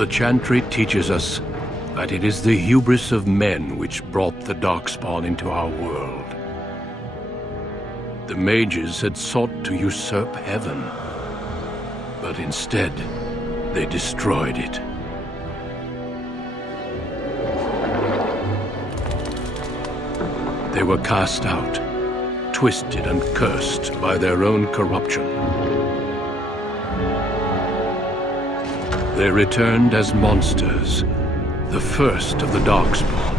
The Chantry teaches us that it is the hubris of men which brought the Darkspawn into our world. The mages had sought to usurp heaven, but instead, they destroyed it. They were cast out, twisted and cursed by their own corruption. They returned as monsters, the first of the Darkspawn.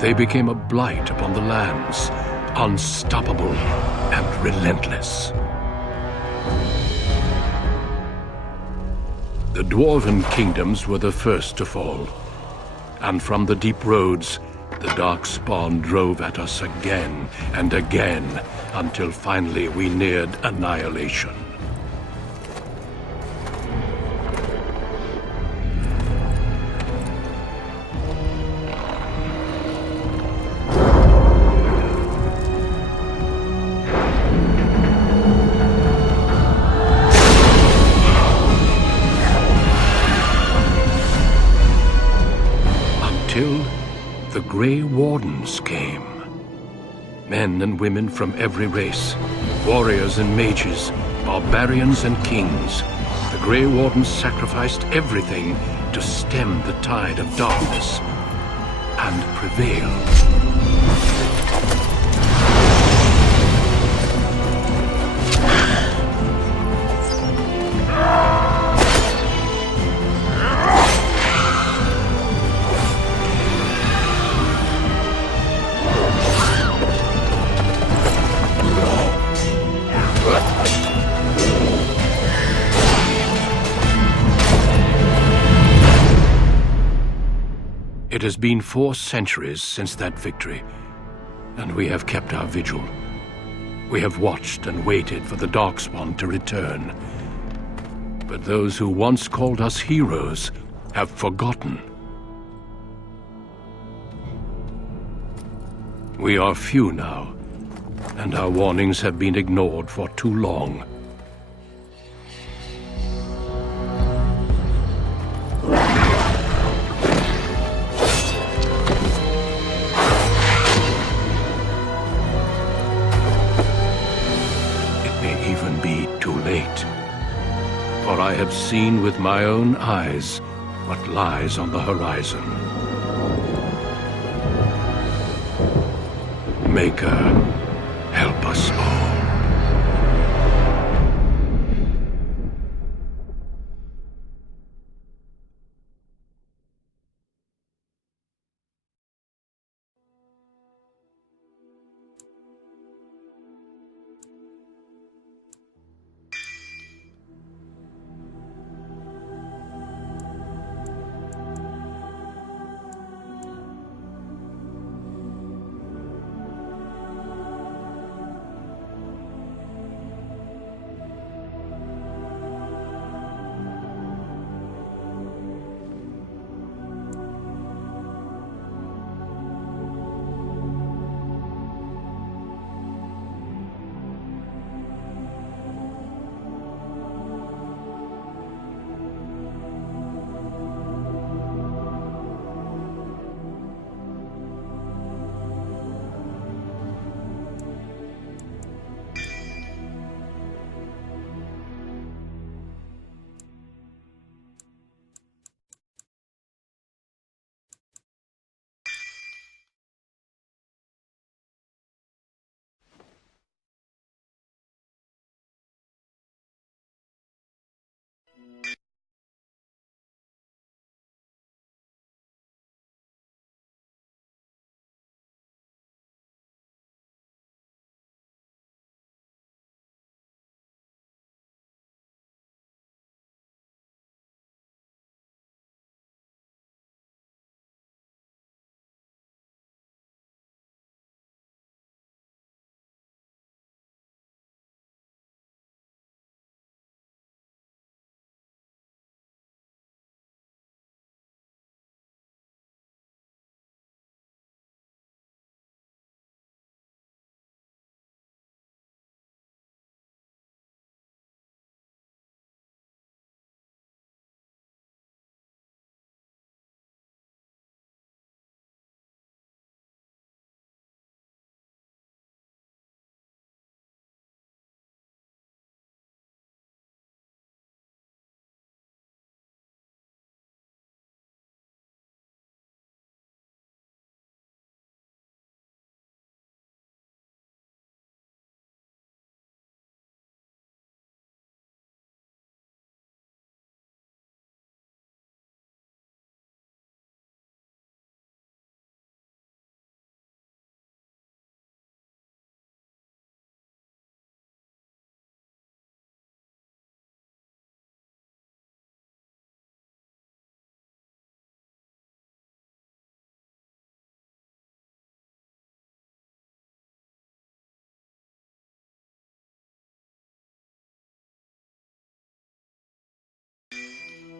They became a blight upon the lands, unstoppable and relentless. The Dwarven kingdoms were the first to fall, and from the deep roads, the Darkspawn drove at us again and again, until finally we neared annihilation. Until the Grey Wardens came. Men and women from every race, warriors and mages, barbarians and kings. The Grey Wardens sacrificed everything to stem the tide of darkness and prevail. It has been 4 centuries since that victory, and we have kept our vigil. We have watched and waited for the Darkspawn to return. But those who once called us heroes have forgotten. We are few now, and our warnings have been ignored for too long. Even be too late. For I have seen with my own eyes what lies on the horizon. Maker, help us all.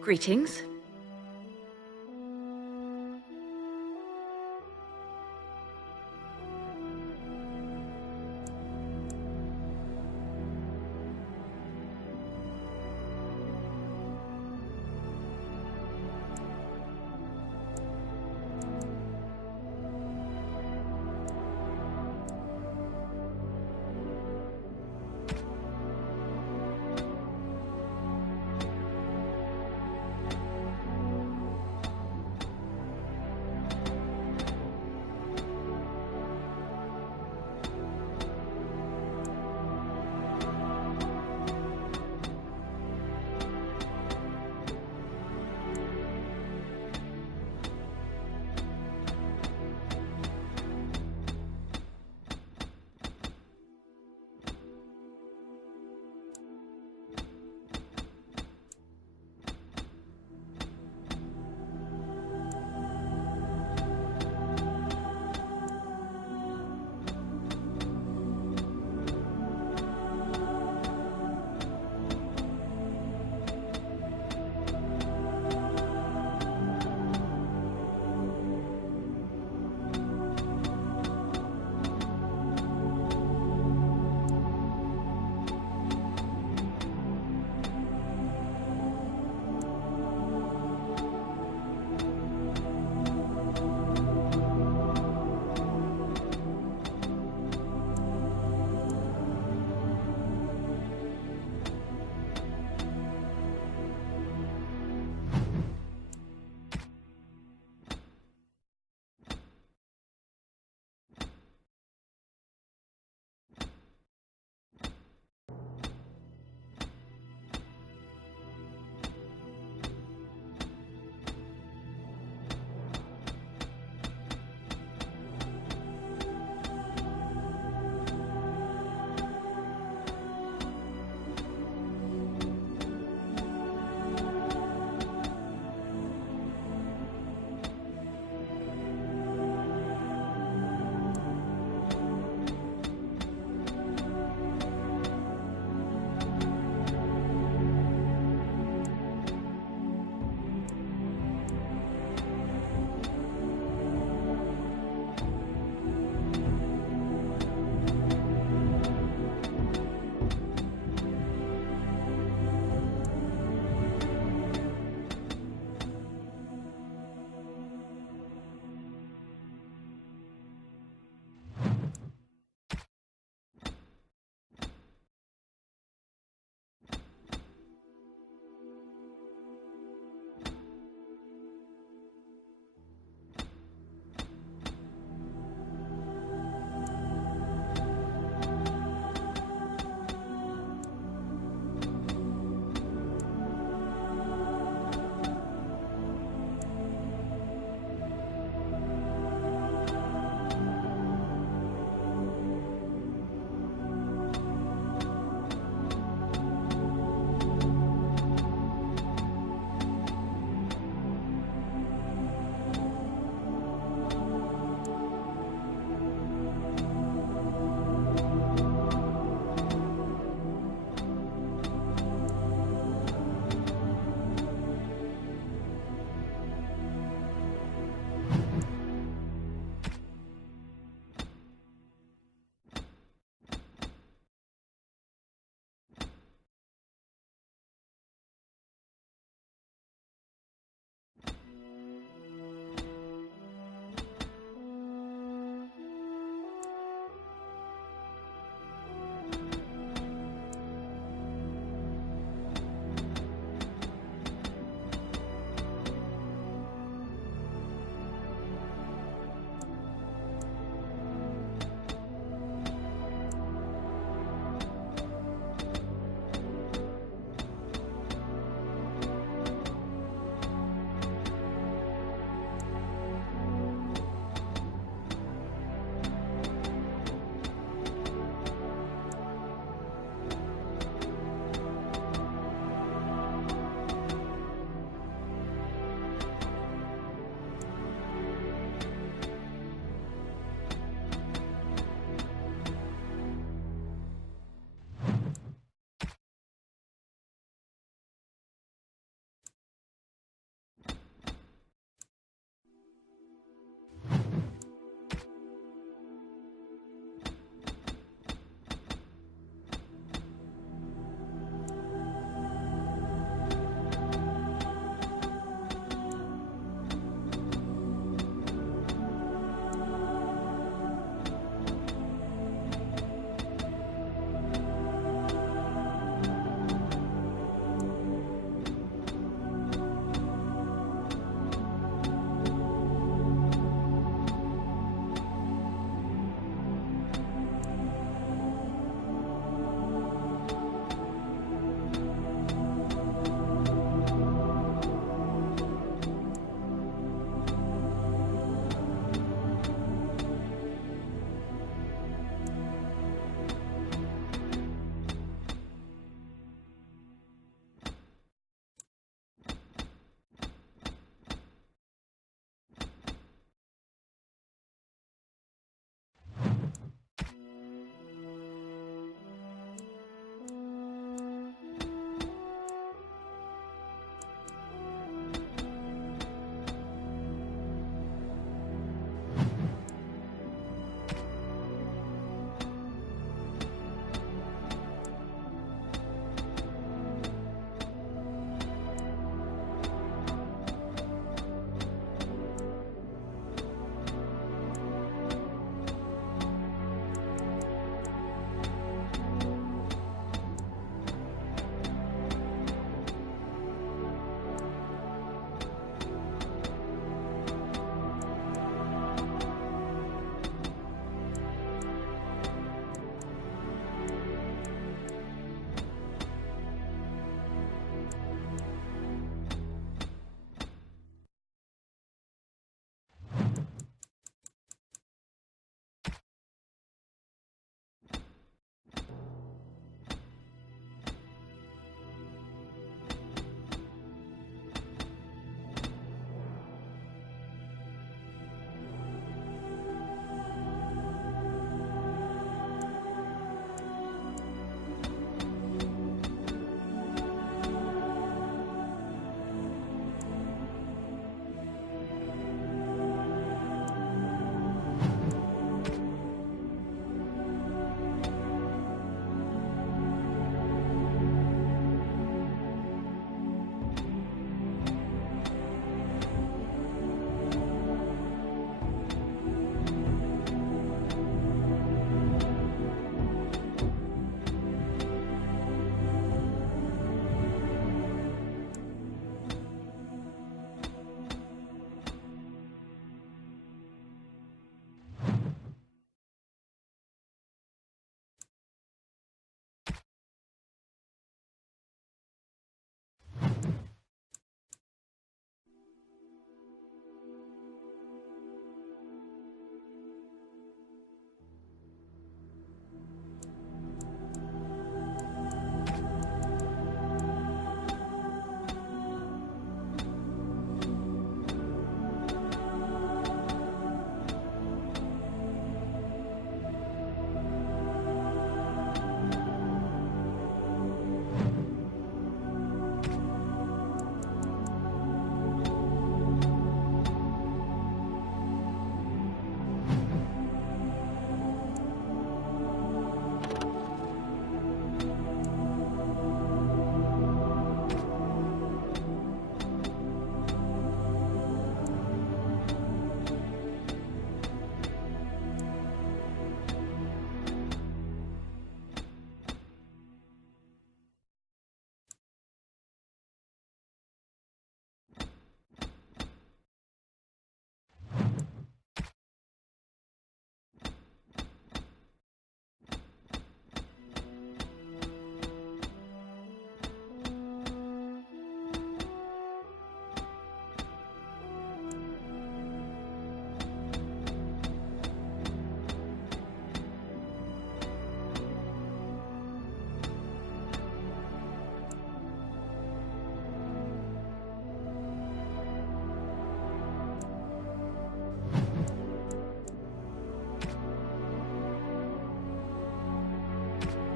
Greetings.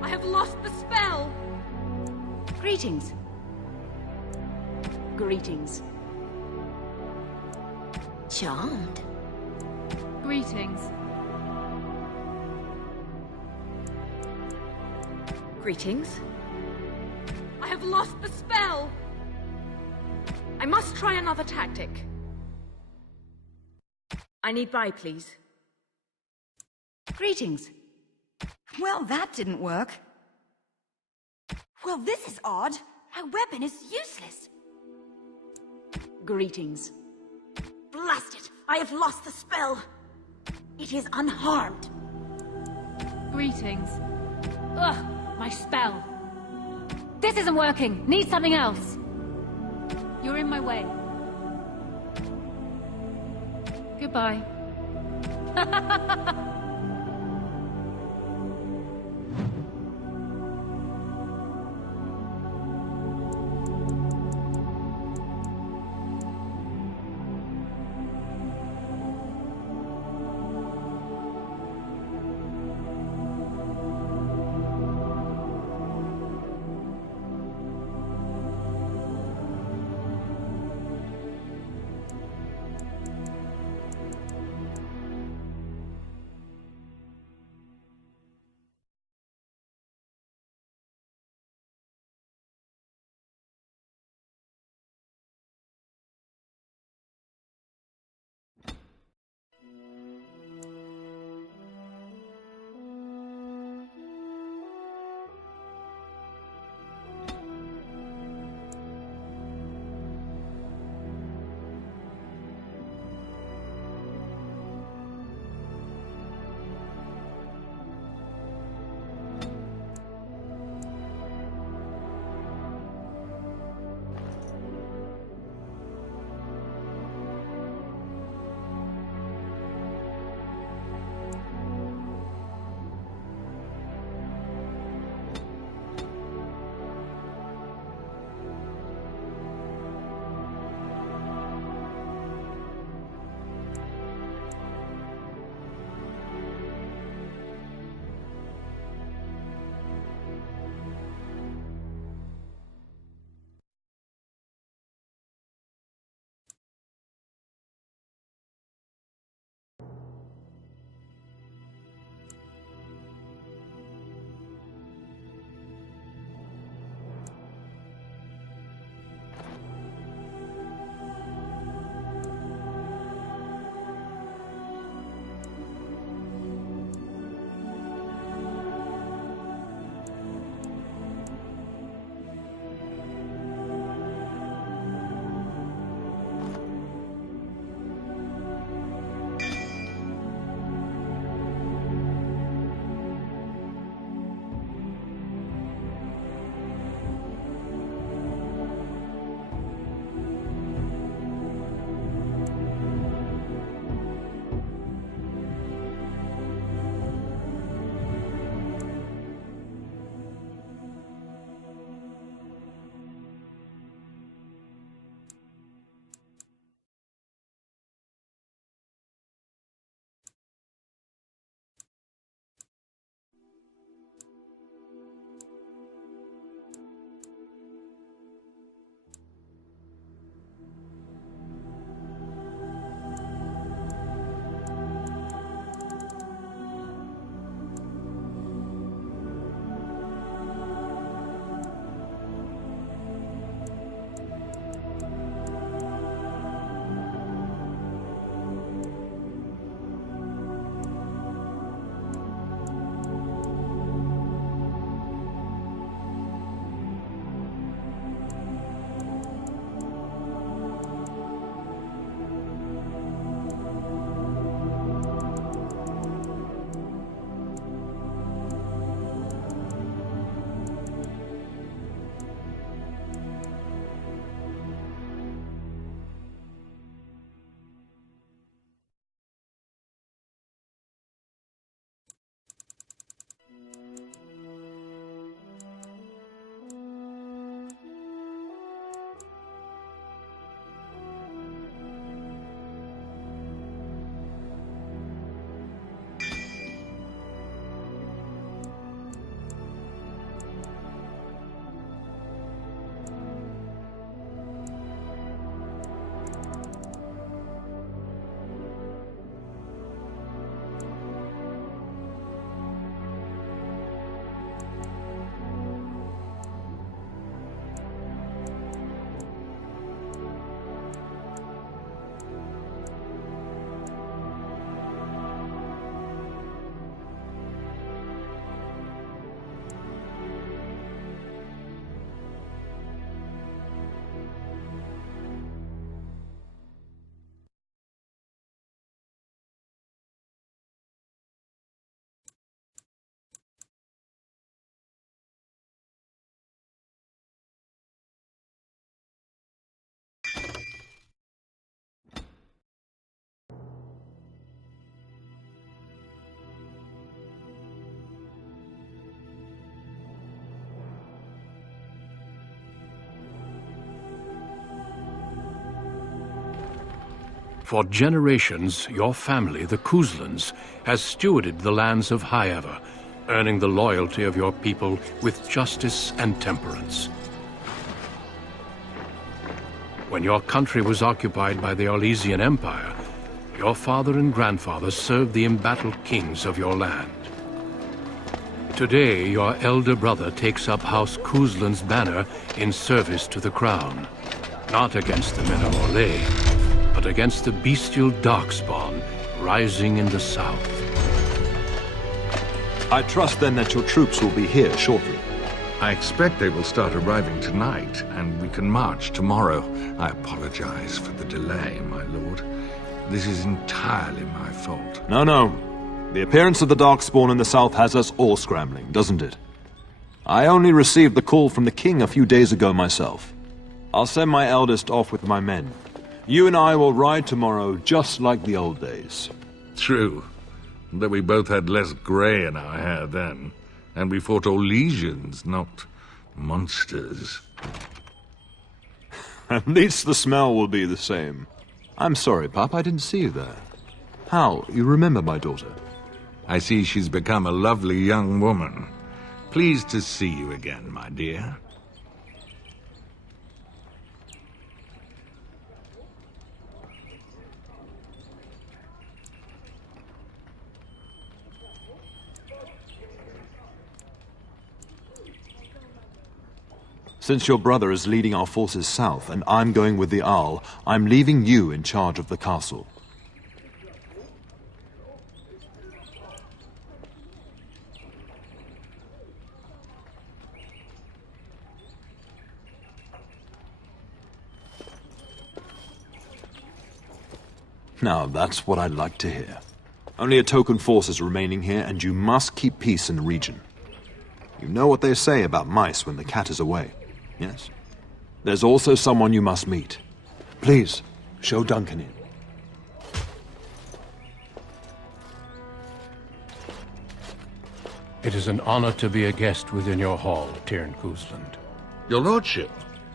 I have lost the spell! Greetings. Greetings. Charmed. Greetings. Greetings. I have lost the spell! I must try another tactic. I need buy, please. Greetings. Well, that didn't work. Well, this is odd. My weapon is useless. Greetings. Blast it! I have lost the spell. It is unharmed. Greetings. Ugh, my spell. This isn't working. Need something else. You're in my way. Goodbye. For generations, your family, the Kuzlans, has stewarded the lands of Highever, earning the loyalty of your people with justice and temperance. When your country was occupied by the Orlesian Empire, your father and grandfather served the embattled kings of your land. Today, your elder brother takes up House Kuzlan's banner in service to the crown, not against the men of Orlais, but against the bestial darkspawn rising in the south. I trust then that your troops will be here shortly. I expect they will start arriving tonight, and we can march tomorrow. I apologize for the delay, my lord. This is entirely my fault. No. The appearance of the Darkspawn in the south has us all scrambling, doesn't it? I only received the call from the king a few days ago myself. I'll send my eldest off with my men. You and I will ride tomorrow just like the old days. True, though we both had less grey in our hair then, and we fought Orlesians, not monsters. At least the smell will be the same. I'm sorry, Pup, I didn't see you there. How? You remember my daughter? I see she's become a lovely young woman. Pleased to see you again, my dear. Since your brother is leading our forces south and I'm going with the Arl, I'm leaving you in charge of the castle. Now, that's what I'd like to hear. Only a token force is remaining here, and you must keep peace in the region. You know what they say about mice when the cat is away, yes? There's also someone you must meet. Please, show Duncan in. It is an honor to be a guest within your hall, Tyrn Kuzland. Your lordship,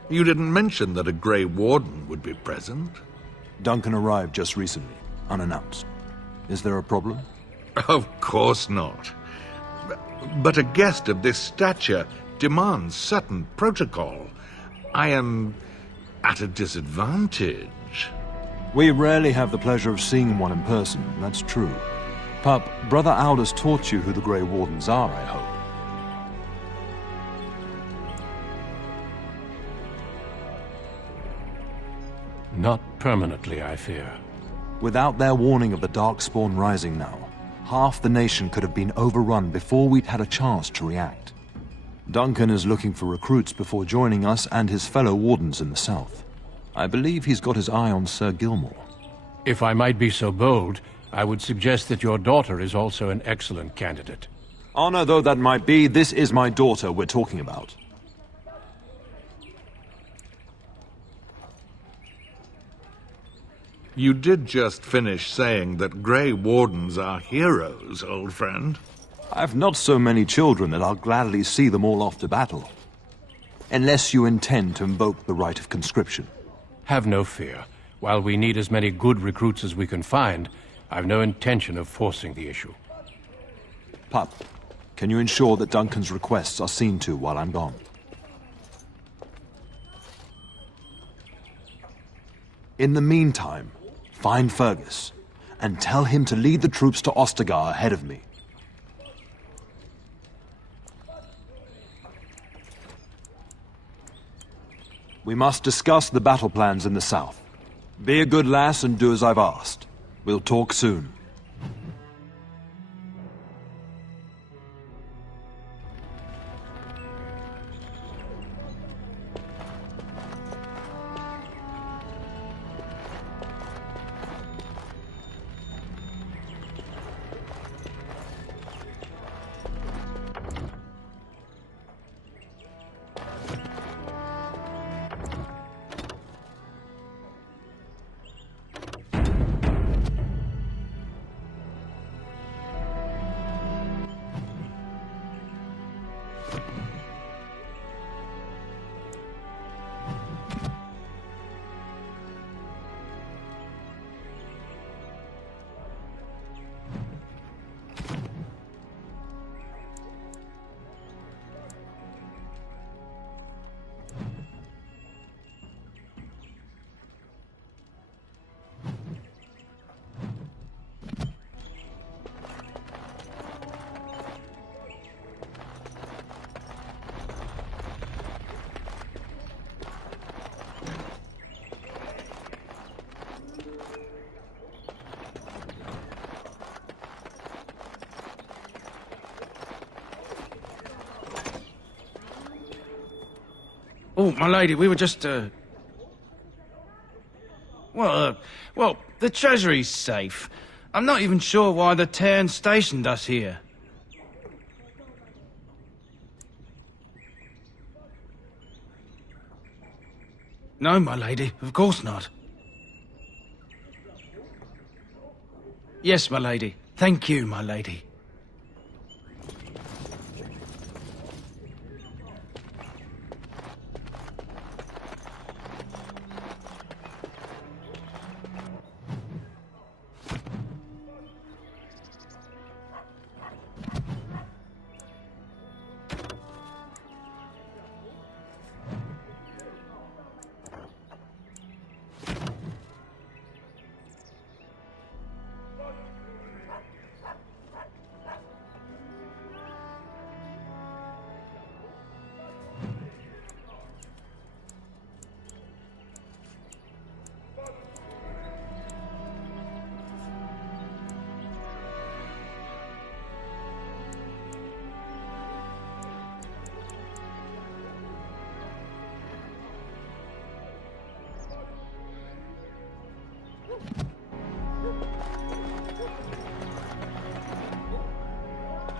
you didn't mention that a Grey Warden would be present. Duncan arrived just recently, unannounced. Is there a problem? Of course not. But a guest of this stature demands certain protocol. I am at a disadvantage. We rarely have the pleasure of seeing one in person, that's true. Pup, Brother Aldous taught you who the Grey Wardens are, I hope. Not permanently, I fear. Without their warning of the Darkspawn rising now, half the nation could have been overrun before we'd had a chance to react. Duncan is looking for recruits before joining us and his fellow wardens in the south. I believe he's got his eye on Sir Gilmore. If I might be so bold, I would suggest that your daughter is also an excellent candidate. Honor though that might be, this is my daughter we're talking about. You did just finish saying that Grey Wardens are heroes, old friend. I've not so many children that I'll gladly see them all off to battle. Unless you intend to invoke the right of conscription. Have no fear. While we need as many good recruits as we can find, I've no intention of forcing the issue. Pup, can you ensure that Duncan's requests are seen to while I'm gone? In the meantime, find Fergus, and tell him to lead the troops to Ostagar ahead of me. We must discuss the battle plans in the south. Be a good lass and do as I've asked. We'll talk soon. Oh, my lady, we were just, Well, the Treasury's safe. I'm not even sure why the Tern stationed us here. No, my lady, of course not. Yes, my lady. Thank you, my lady.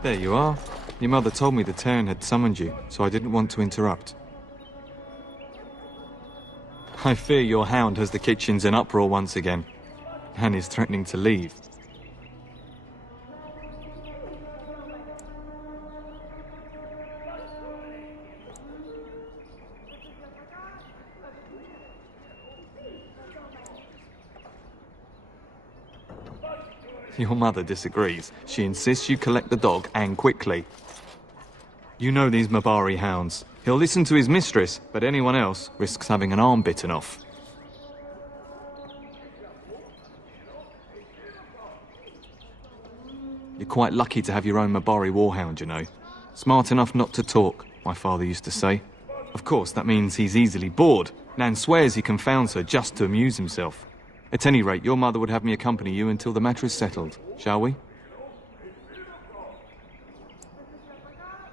There you are. Your mother told me the Tern had summoned you, so I didn't want to interrupt. I fear your hound has the kitchens in uproar once again, and is threatening to leave. Your mother disagrees. She insists you collect the dog, and quickly. You know these Mabari hounds. He'll listen to his mistress, but anyone else risks having an arm bitten off. You're quite lucky to have your own Mabari warhound, you know. Smart enough not to talk, my father used to say. Of course, that means he's easily bored. Nan swears he confounds her just to amuse himself. At any rate, your mother would have me accompany you until the matter is settled, shall we?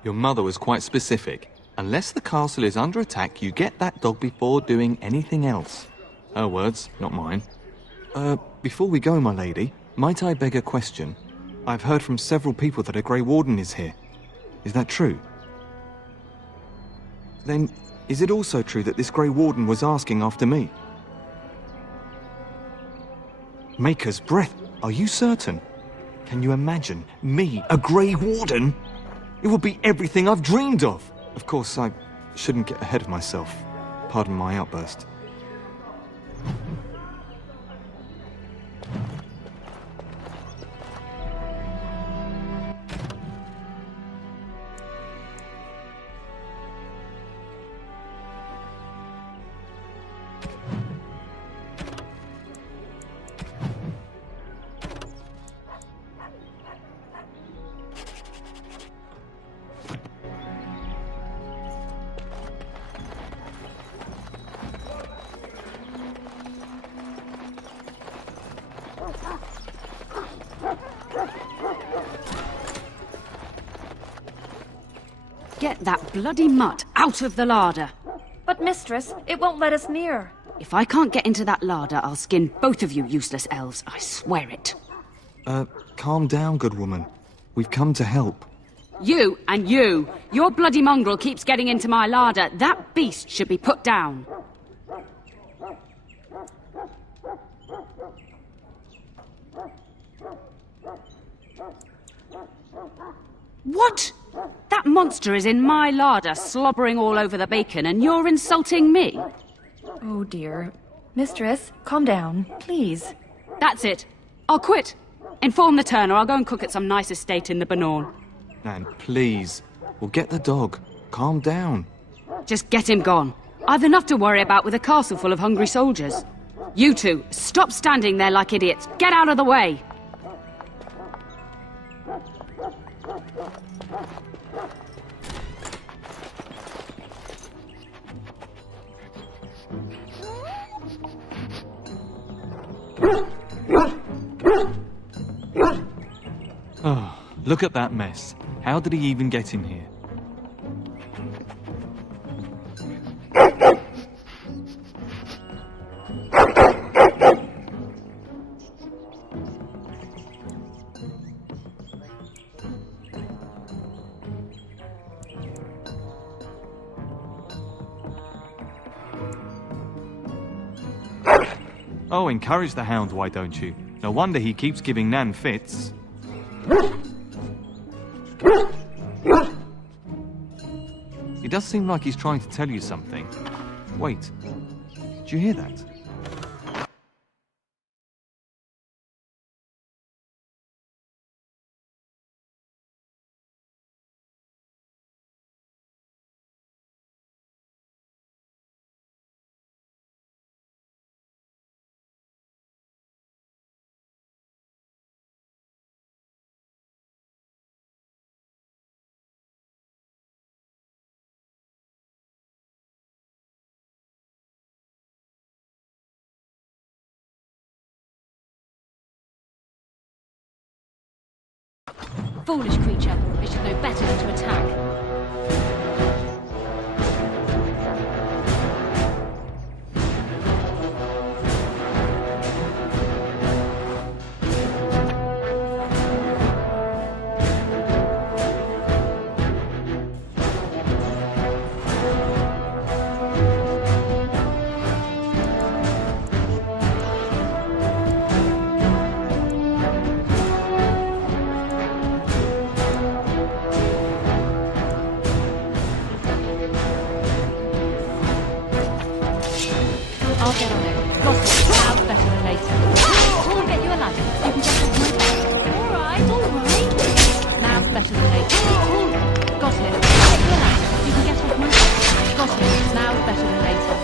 Your mother was quite specific. Unless the castle is under attack, you get that dog before doing anything else. Her words, not mine. Before we go, my lady, might I beg a question? I've heard from several people that a Grey Warden is here. Is that true? Then, is it also true that this Grey Warden was asking after me? Maker's breath, are you certain? Can you imagine me, a Grey Warden? It would be everything I've dreamed of. Of course, I shouldn't get ahead of myself. Pardon my outburst. Get that bloody mutt out of the larder. But mistress, it won't let us near. If I can't get into that larder, I'll skin both of you useless elves. I swear it. Calm down, good woman. We've come to help. You and you. Your bloody mongrel keeps getting into my larder. That beast should be put down. What? That monster is in my larder, slobbering all over the bacon, and you're insulting me? Oh dear. Mistress, calm down, please. That's it. I'll quit. Inform the Tern, or I'll go and cook at some nice estate in the Banorn. Nan, please. We'll get the dog. Calm down. Just get him gone. I've enough to worry about with a castle full of hungry soldiers. You two, stop standing there like idiots. Get out of the way. Oh, look at that mess. How did he even get in here? Oh, encourage the hound, why don't you? No wonder he keeps giving Nan fits. He does seem like he's trying to tell you something. Wait, did you hear that? Foolish creature. They should know better than to attack. I'll get on it. Got it. Now better than later. I'll get you a ladder. You can get off my back. Alright, alright. Now better than later. Got it. I'll get you a ladder. You can get off my back. Got it. Now better than later.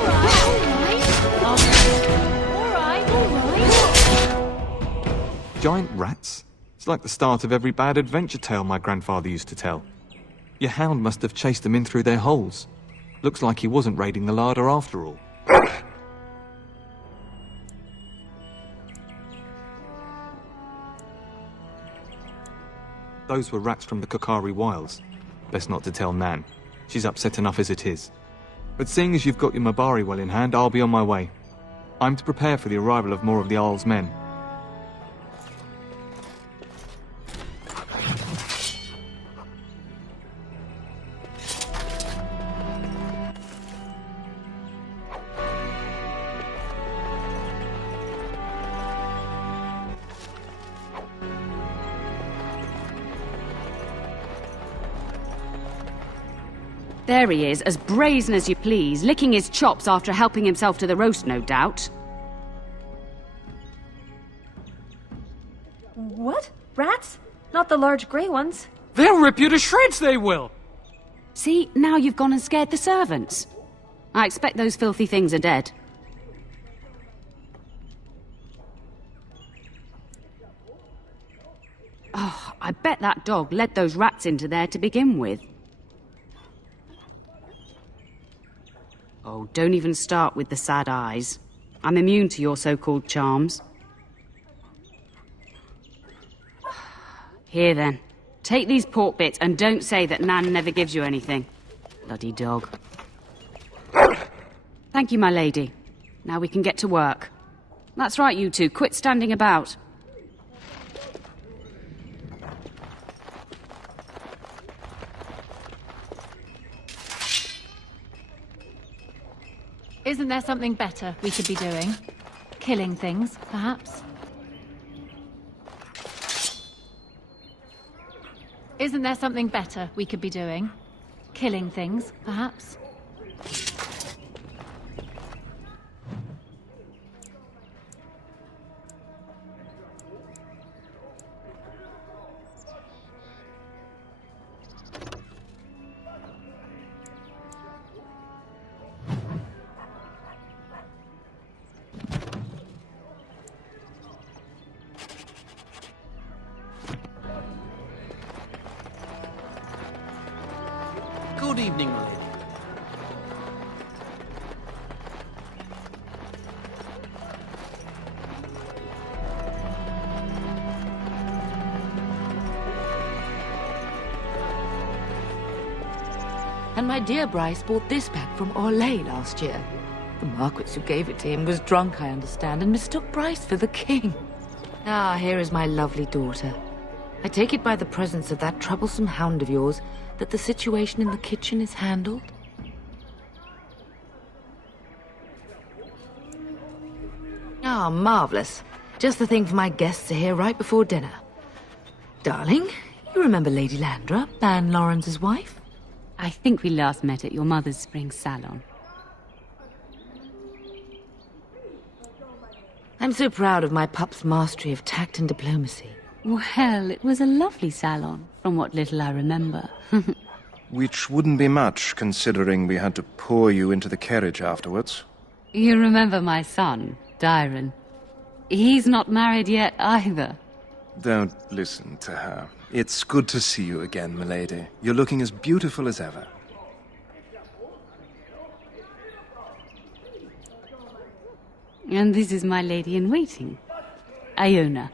Alright, alright. I'll get it. Alright, alright. Giant rats? It's like the start of every bad adventure tale my grandfather used to tell. Your hound must have chased them in through their holes. Looks like he wasn't raiding the larder after all. Those were rats from the Kokari Wilds. Best not to tell Nan. She's upset enough as it is. But seeing as you've got your Mabari well in hand, I'll be on my way. I'm to prepare for the arrival of more of the Isle's men. There he is, as brazen as you please, licking his chops after helping himself to the roast, no doubt. What? Rats? Not the large grey ones? They'll rip you to shreds, they will! See, now you've gone and scared the servants. I expect those filthy things are dead. Oh, I bet that dog led those rats into there to begin with. Oh, don't even start with the sad eyes. I'm immune to your so-called charms. Here then, take these pork bits and don't say that Nan never gives you anything. Bloody dog. Thank you, my lady. Now we can get to work. That's right, you two. Quit standing about. Isn't there something better we could be doing? Killing things, perhaps? Isn't there something better we could be doing? Killing things, perhaps? Good evening, my lady. And my dear Bryce bought this back from Orlais last year. The Marquis who gave it to him was drunk, I understand, and mistook Bryce for the king. Ah, here is my lovely daughter. I take it by the presence of that troublesome hound of yours that the situation in the kitchen is handled? Ah, marvelous. Just the thing for my guests to hear right before dinner. Darling, you remember Lady Landra, Ban Lawrence's wife? I think we last met at your mother's spring salon. I'm so proud of my pup's mastery of tact and diplomacy. Well, it was a lovely salon, from what little I remember. Which wouldn't be much, considering we had to pour you into the carriage afterwards. You remember my son, Dyron. He's not married yet, either. Don't listen to her. It's good to see you again, milady. You're looking as beautiful as ever. And this is my lady-in-waiting, Iona.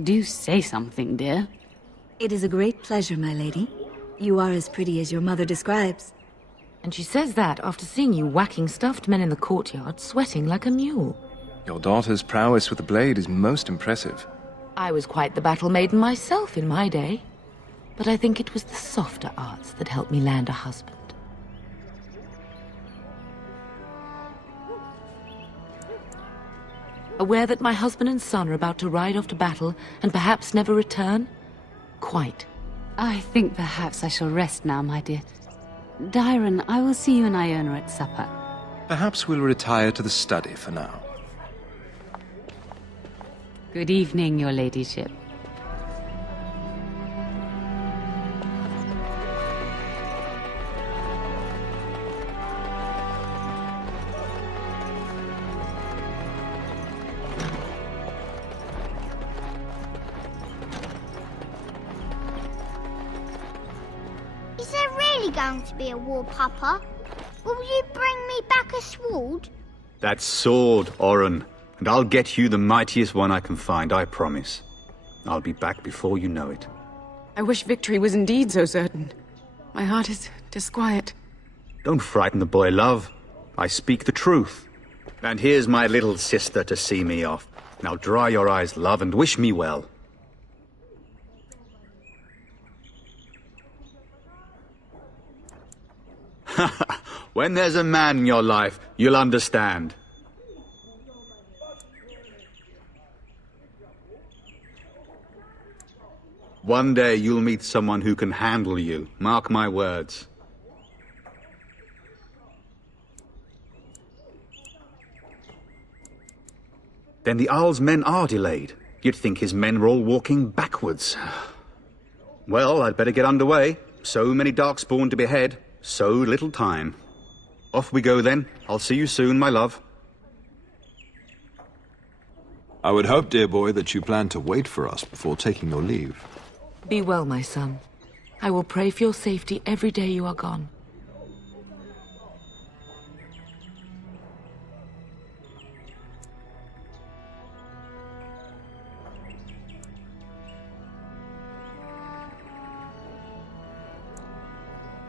Do say something, dear. It is a great pleasure, my lady. You are as pretty as your mother describes. And she says that after seeing you whacking stuffed men in the courtyard, sweating like a mule. Your daughter's prowess with the blade is most impressive. I was quite the battle maiden myself in my day. But I think it was the softer arts that helped me land a husband. Aware that my husband and son are about to ride off to battle and perhaps never return? Quite. I think perhaps I shall rest now, my dear. Dyron, I will see you and Iona at supper. Perhaps we'll retire to the study for now. Good evening, your ladyship. Is there really going to be a war, Papa? Will you bring me back a sword? That sword, Oren. And I'll get you the mightiest one I can find, I promise. I'll be back before you know it. I wish victory was indeed so certain. My heart is disquiet. Don't frighten the boy, love. I speak the truth. And here's my little sister to see me off. Now dry your eyes, love, and wish me well. When there's a man in your life, you'll understand. One day you'll meet someone who can handle you, mark my words. Then the Arl's men are delayed. You'd think his men were all walking backwards. Well, I'd better get underway. So many Darkspawn to behead, so little time. Off we go then. I'll see you soon, my love. I would hope, dear boy, that you plan to wait for us before taking your leave. Be well, my son. I will pray for your safety every day you are gone.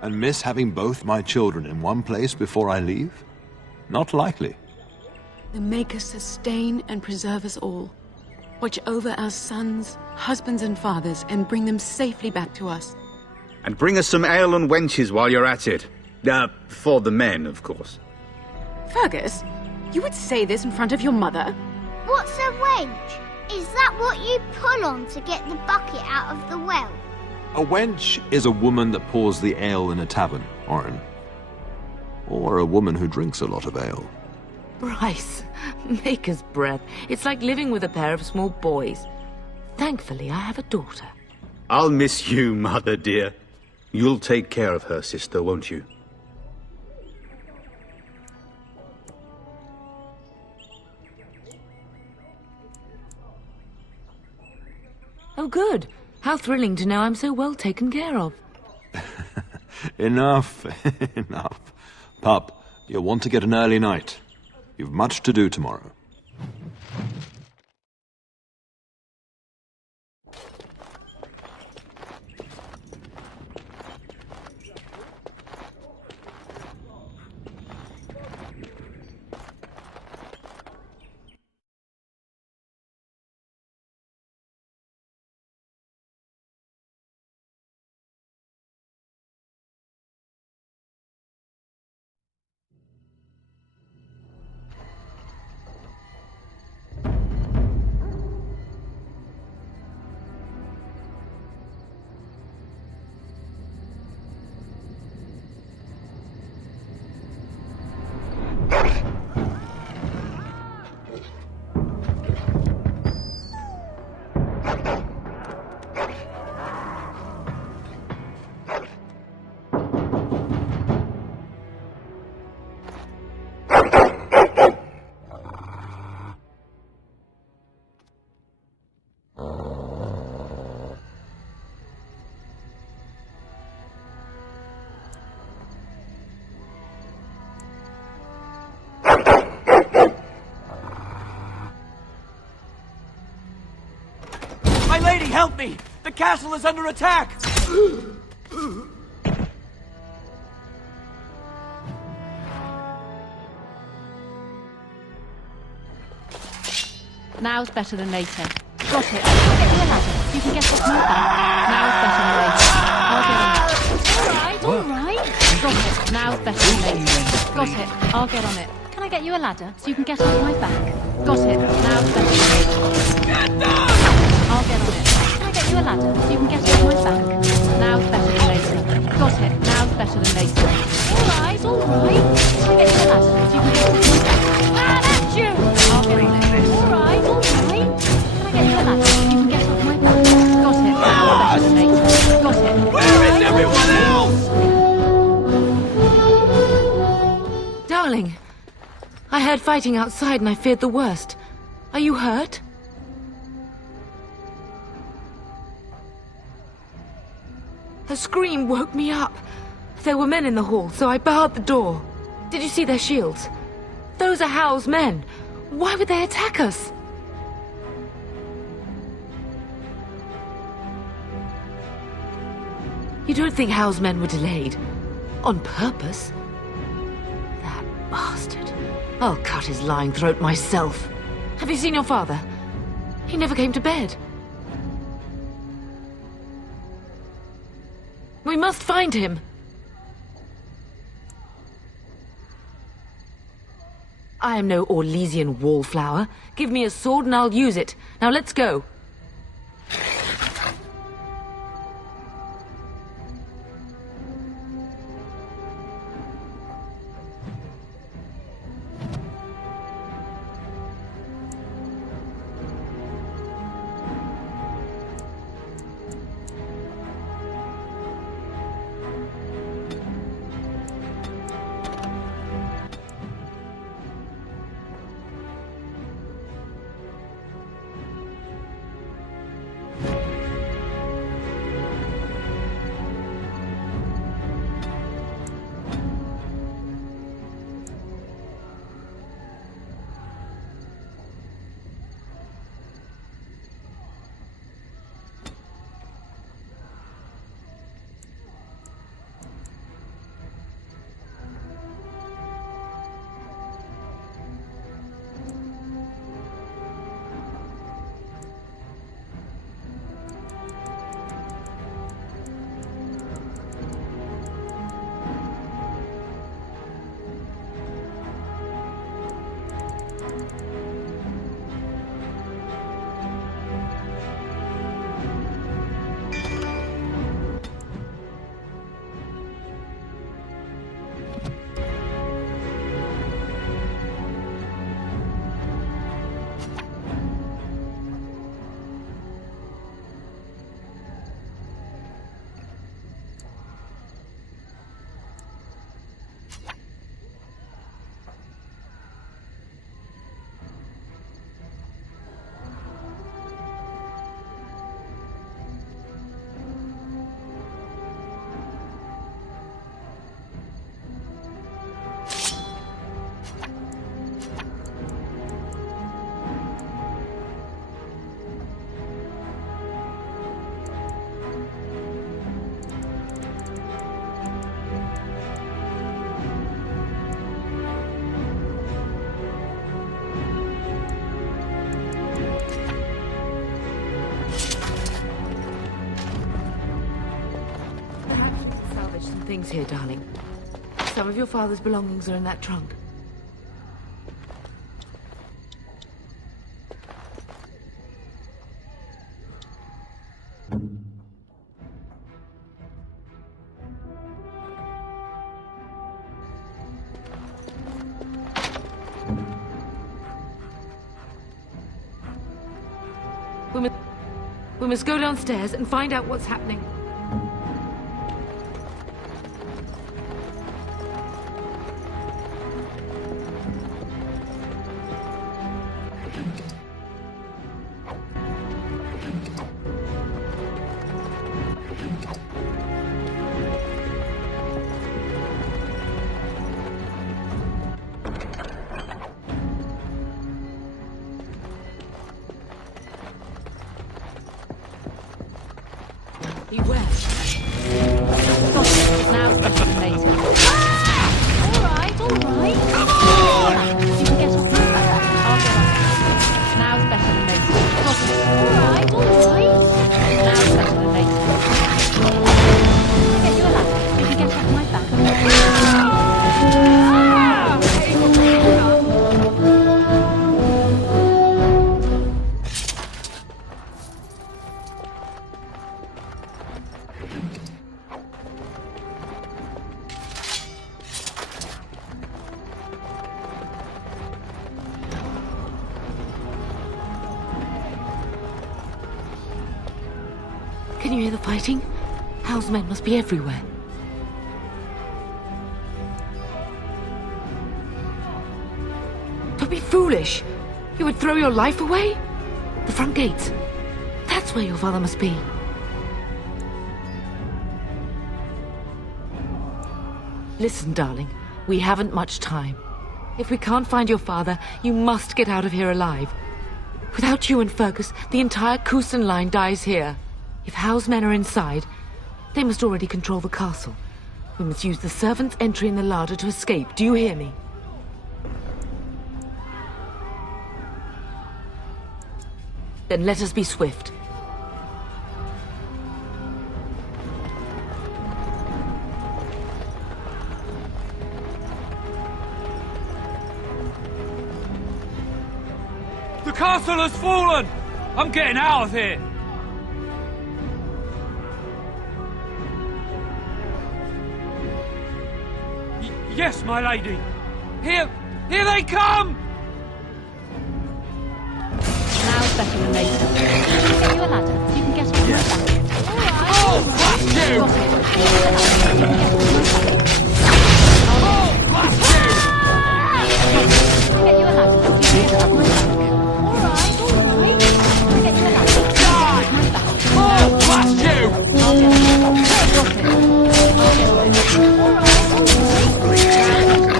And miss having both my children in one place before I leave? Not likely. The Maker sustain and preserve us all. Watch over our sons, husbands and fathers, and bring them safely back to us. And bring us some ale and wenches while you're at it. For the men, of course. Fergus, you would say this in front of your mother? What's a wench? Is that what you pull on to get the bucket out of the well? A wench is a woman that pours the ale in a tavern, Oren. Or a woman who drinks a lot of ale. Bryce, maker's breath. It's like living with a pair of small boys. Thankfully, I have a daughter. I'll miss you, mother dear. You'll take care of her, sister, won't you? Oh, good. How thrilling to know I'm so well taken care of. Enough, enough. Pup, you'll want to get an early night. You've much to do tomorrow. help me! The castle is under attack! Now's better than later. Got it. I'll get you a ladder so you can get off my back. Now's better than later. I'll get on it. All right. Got it. Now's better than later. Got it. I'll get on it. Can I get you a ladder so you can get off my back? Got it. Now's better than later. Get down! I'll get on it. Can I get you a ladder so you can get off my back? Now's better than later. Got it. Now's better than later. All right. Can I get you a ladder so you can get off my back? Ah, that's you! I'll get on it. All right. Can I get you a ladder so you can get off my back? Got it. Now's better than later. Got it. Where is everyone else? Darling, I heard fighting outside and I feared the worst. Are you hurt? Her scream woke me up. There were men in the hall, so I barred the door. Did you see their shields? Those are Hal's men. Why would they attack us? You don't think Hal's men were delayed? On purpose? That bastard. I'll cut his lying throat myself. Have you seen your father? He never came to bed. We must find him. I am no Orlesian wallflower. Give me a sword and I'll use it. Now let's go. Things here, darling. Some of your father's belongings are in that trunk. We must go downstairs and find out what's happening. Can you hear the fighting? Hal's men must be everywhere. Don't be foolish. You would throw your life away? The front gates. That's where your father must be. Listen, darling. We haven't much time. If we can't find your father, you must get out of here alive. Without you and Fergus, the entire Kusen line dies here. If Hal's men are inside, they must already control the castle. We must use the servants' entry in the larder to escape. Do you hear me? Then let us be swift. The castle has fallen! I'm getting out of here! Yes, my lady! Here they come! Now it's better than later. I'll get you a ladder so you can get off my back. Alright. Oh, blast you! Got it. You can get off my back. Oh, blast you! I'll get you a ladder so you can get off my back. Alright. I'll get you a ladder so you can get off my back. Oh, blast you! I'll get it. Got it. I'll get it. Alright.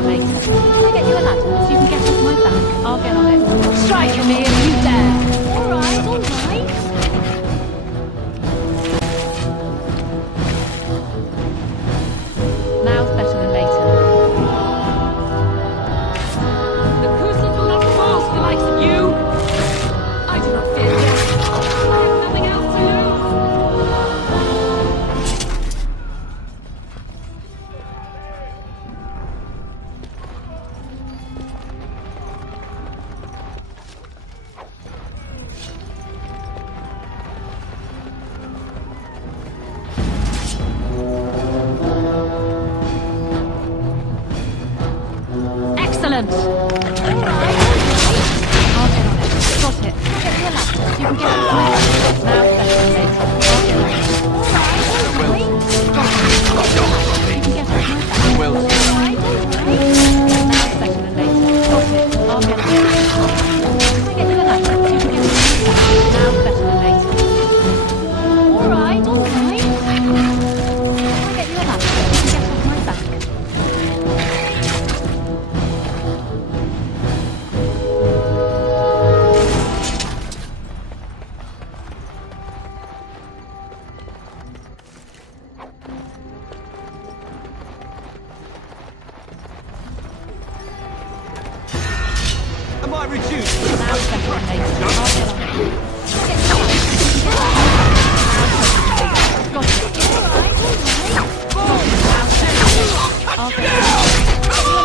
Later. I'll get you a ladder so you can get off my back. I'll get on it. Strike at me if you dare. Alright, alright. Now's better than later. The Kusans will not fall for the likes of you. I do not fear death. I have nothing else to lose. Excellent! Alright. I'll get on it. Got it. I'll get you a ladder so you can get off my back. Now it's better than later. I'll get on it. Alright, alright. Got it. I'll get on it so you can get off my back. Well, Alright, alright. Now it's better than later. Got it. I'll get on it. I'll get you a ladder so you can get off my back. Now it's better than later. Alright, alright. I'll get you a ladder so you can get off my back. Am I reduced? Now it's better than later. I'll get on it. I'll get you a ladder. Got it. Alright, alright. Got it. Now it's better than later. I'll get on it.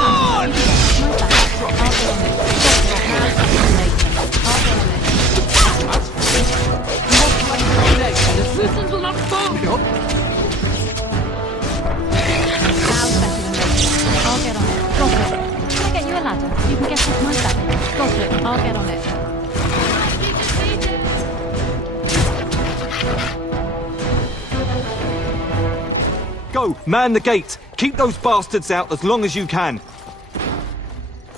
Come on! I'll get on it. Got it. Now it's better than later. I'll get on it. The Kusans will not fall. Now it's better than later. I'll get on it. Got it. I'll get you a ladder so you can get off my back. Got it. I'll get on it. go! Man the gate! Keep those bastards out as long as you can!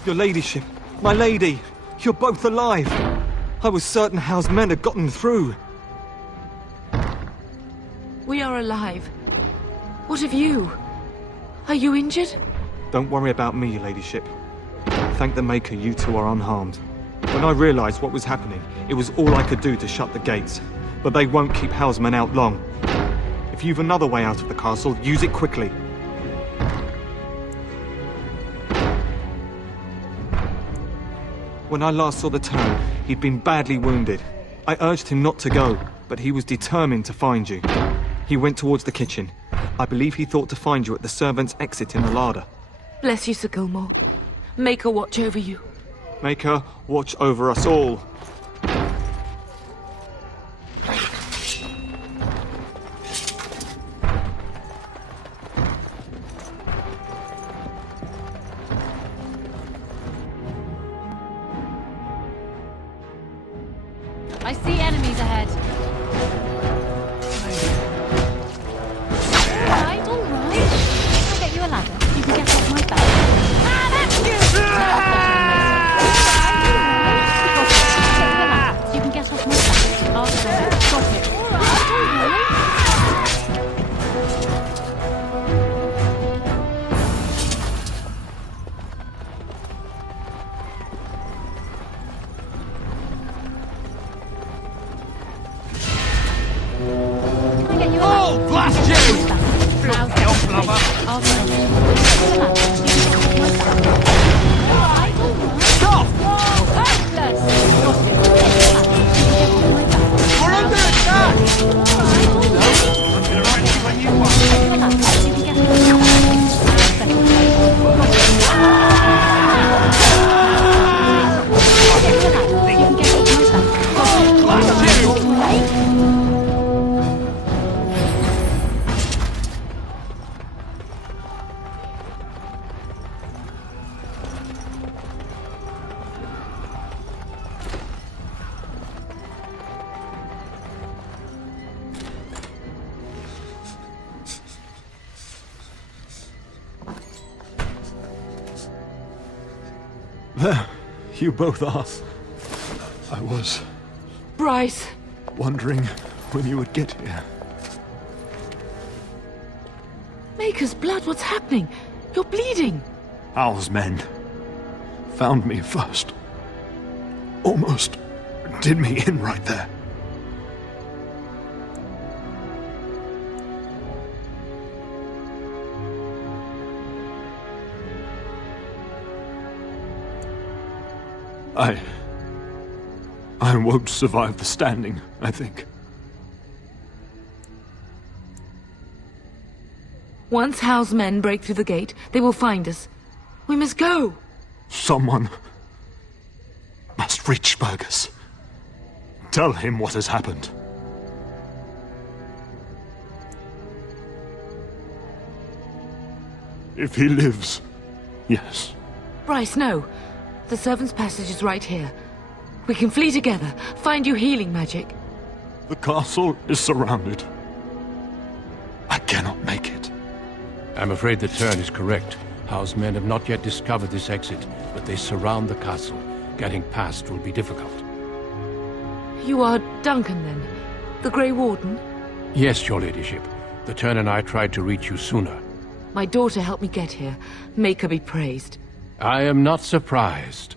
Your ladyship, my lady, you're both alive! I was certain Hal's men had gotten through. We are alive. What of you? Are you injured? Don't worry about me, your ladyship. Thank the Maker you two are unharmed. When I realized what was happening, it was all I could do to shut the gates. But they won't keep Hal's men out long. If you've another way out of the castle, use it quickly. When I last saw the Turn, he'd been badly wounded. I urged him not to go, but he was determined to find you. He went towards the kitchen. I believe he thought to find you at the servants' exit in the larder. Bless you, Sir Gilmore. Make her watch over you. Make her watch over us all. I see enemies ahead. There, you both are. I was Bryce! wondering when you would get here. Maker's blood, what's happening? You're bleeding! Hal's men found me first. Almost did me in right there. I won't survive the standing, I think. Once Hal's men break through the gate, they will find us. We must go! Someone must reach Fergus. Tell him what has happened. If he lives, yes. Bryce, no. The servant's passage is right here. We can flee together, find you healing magic. The castle is surrounded. I cannot make it. I'm afraid the turn is correct. Howe's men have not yet discovered this exit, but they surround the castle. Getting past will be difficult. You are Duncan, then? The Grey Warden? Yes, your ladyship. The turn and I tried to reach you sooner. My daughter helped me get here. Make her be praised. I am not surprised.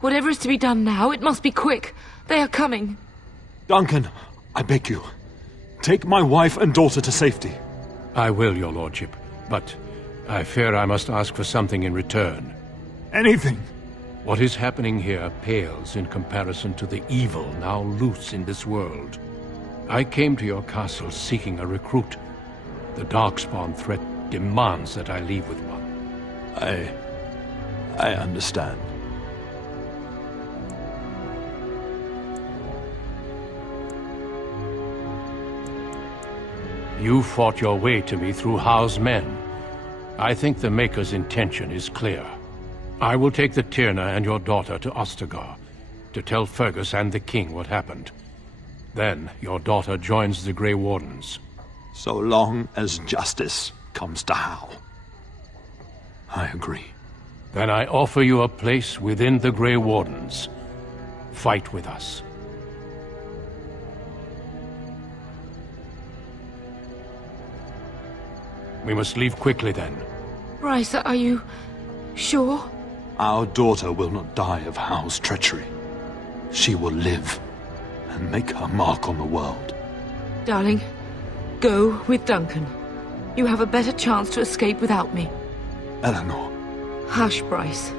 Whatever is to be done now, it must be quick. They are coming. Duncan, I beg you. Take my wife and daughter to safety. I will, your lordship, but I fear I must ask for something in return. Anything. What is happening here pales in comparison to the evil now loose in this world. I came to your castle seeking a recruit. The Darkspawn threat demands that I leave with one. I understand. You fought your way to me through Howe's men. I think the Maker's intention is clear. I will take the Tyrna and your daughter to Ostagar, to tell Fergus and the King what happened. Then your daughter joins the Grey Wardens. So long as justice comes to Howe. I agree. Then I offer you a place within the Grey Wardens. Fight with us. We must leave quickly, then. Bryce, are you sure? Our daughter will not die of Howe's treachery. She will live and make her mark on the world. Darling, go with Duncan. You have a better chance to escape without me. Eleanor. Hush, Bryce.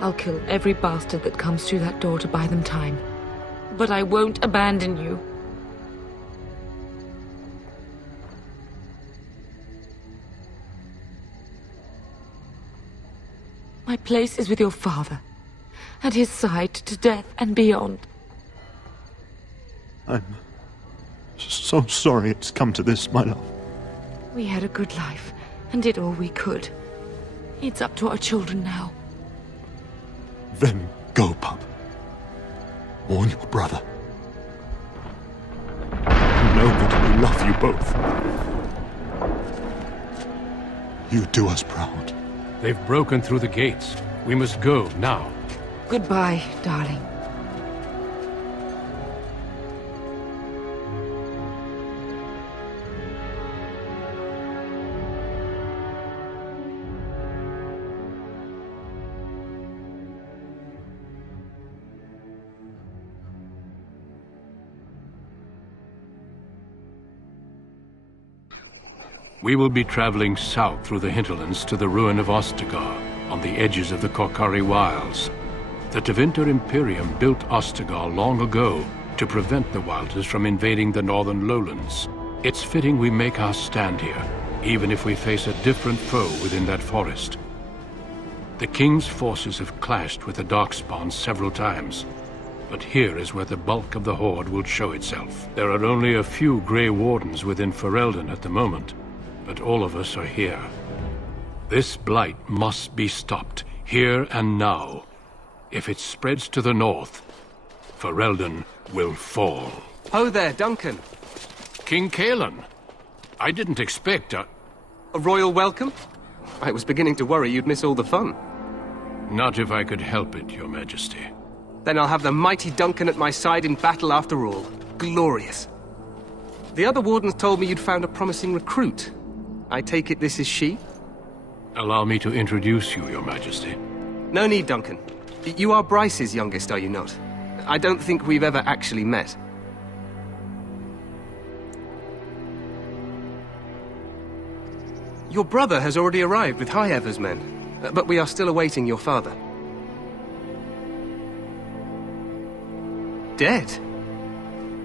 I'll kill every bastard that comes through that door to buy them time. But I won't abandon you. My place is with your father. At his side to death and beyond. I'm so sorry it's come to this, my love. We had a good life and did all we could. It's up to our children now. Then go, pup. Warn your brother. Know that we love you both. You do us proud. They've broken through the gates. We must go now. Goodbye, darling. We will be traveling south through the hinterlands to the ruin of Ostagar, on the edges of the Korkari Wilds. The Tevinter Imperium built Ostagar long ago to prevent the Wilders from invading the northern lowlands. It's fitting we make our stand here, even if we face a different foe within that forest. The King's forces have clashed with the Darkspawn several times, but here is where the bulk of the Horde will show itself. There are only a few Grey Wardens within Ferelden at the moment, but all of us are here. This blight must be stopped, here and now. If it spreads to the north, Ferelden will fall. Ho there, Duncan. King Kaelan. I didn't expect a royal welcome? I was beginning to worry you'd miss all the fun. Not if I could help it, Your Majesty. Then I'll have the mighty Duncan at my side in battle after all. Glorious. The other wardens told me you'd found a promising recruit. I take it this is she? Allow me to introduce you, Your Majesty. No need, Duncan. You are Bryce's youngest, are you not? I don't think we've ever actually met. Your brother has already arrived with High Ever's men, but we are still awaiting your father. Dead?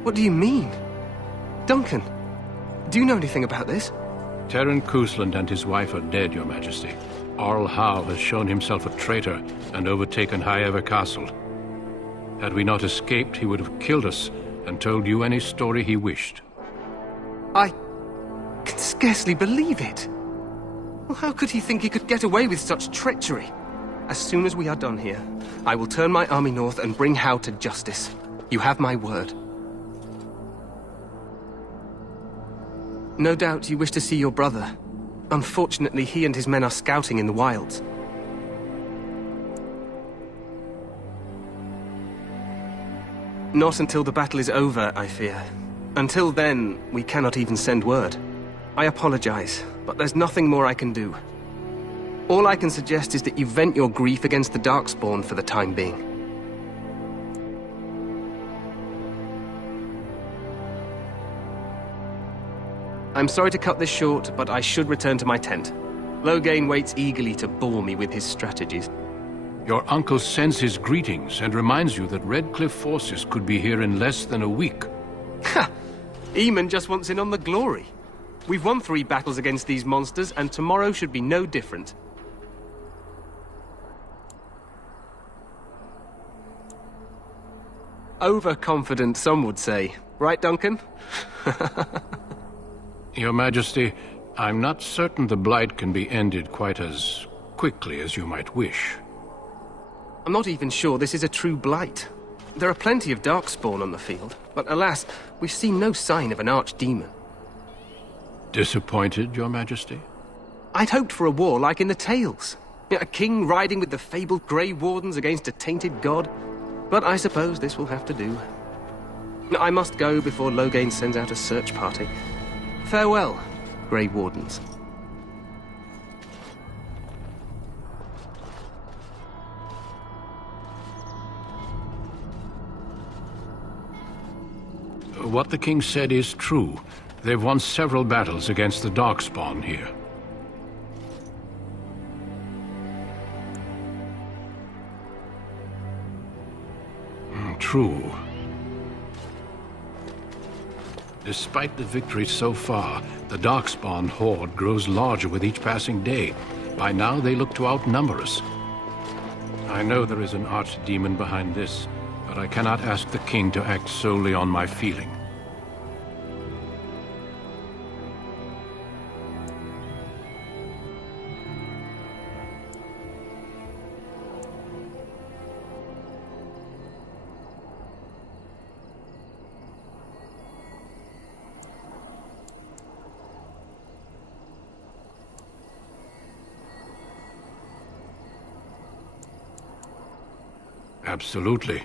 What do you mean? Duncan, do you know anything about this? Terran Cousland and his wife are dead, Your Majesty. Arl Howe has shown himself a traitor and overtaken High Ever Castle. Had we not escaped, he would have killed us and told you any story he wished. I can scarcely believe it. Well, how could he think he could get away with such treachery? As soon as we are done here, I will turn my army north and bring Howe to justice. You have my word. No doubt you wish to see your brother. Unfortunately, he and his men are scouting in the wilds. Not until the battle is over, I fear. Until then, we cannot even send word. I apologize, but there's nothing more I can do. All I can suggest is that you vent your grief against the Darkspawn for the time being. I'm sorry to cut this short, but I should return to my tent. Loghain waits eagerly to bore me with his strategies. Your uncle sends his greetings and reminds you that Redcliffe forces could be here in less than a week. Ha! Eamon just wants in on the glory. We've won 3 battles against these monsters, and tomorrow should be no different. Overconfident, some would say. Right, Duncan? Your Majesty, I'm not certain the Blight can be ended quite as quickly as you might wish. I'm not even sure this is a true Blight. There are plenty of Darkspawn on the field, but alas, we've seen no sign of an archdemon. Disappointed, Your Majesty? I'd hoped for a war like in the tales. A king riding with the fabled Grey Wardens against a tainted god. But I suppose this will have to do. I must go before Loghain sends out a search party. Farewell, Grey Wardens. What the king said is true. They've won several battles against the Darkspawn here. True. Despite the victory so far, the Darkspawn horde grows larger with each passing day. By now, they look to outnumber us. I know there is an archdemon behind this, but I cannot ask the king to act solely on my feeling. Absolutely.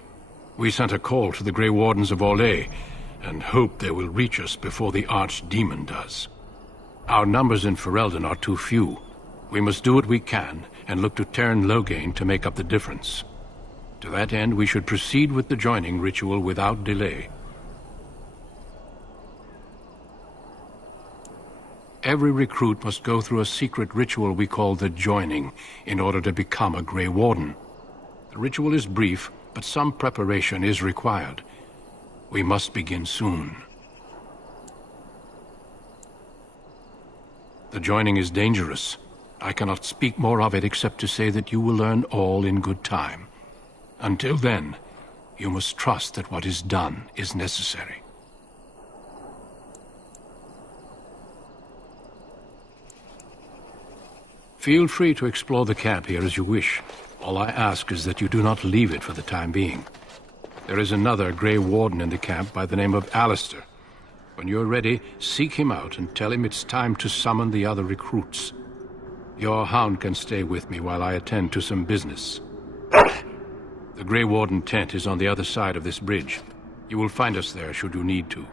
We sent a call to the Grey Wardens of Orlais, and hope they will reach us before the Archdemon does. Our numbers in Ferelden are too few. We must do what we can, and look to Terran Loghain to make up the difference. To that end, we should proceed with the joining ritual without delay. Every recruit must go through a secret ritual we call the Joining in order to become a Grey Warden. The ritual is brief, but some preparation is required. We must begin soon. The Joining is dangerous. I cannot speak more of it except to say that you will learn all in good time. Until then, you must trust that what is done is necessary. Feel free to explore the camp here as you wish. All I ask is that you do not leave it for the time being. There is another Grey Warden in the camp by the name of Alistair. When you're ready, seek him out and tell him it's time to summon the other recruits. Your hound can stay with me while I attend to some business. The Grey Warden tent is on the other side of this bridge. You will find us there should you need to.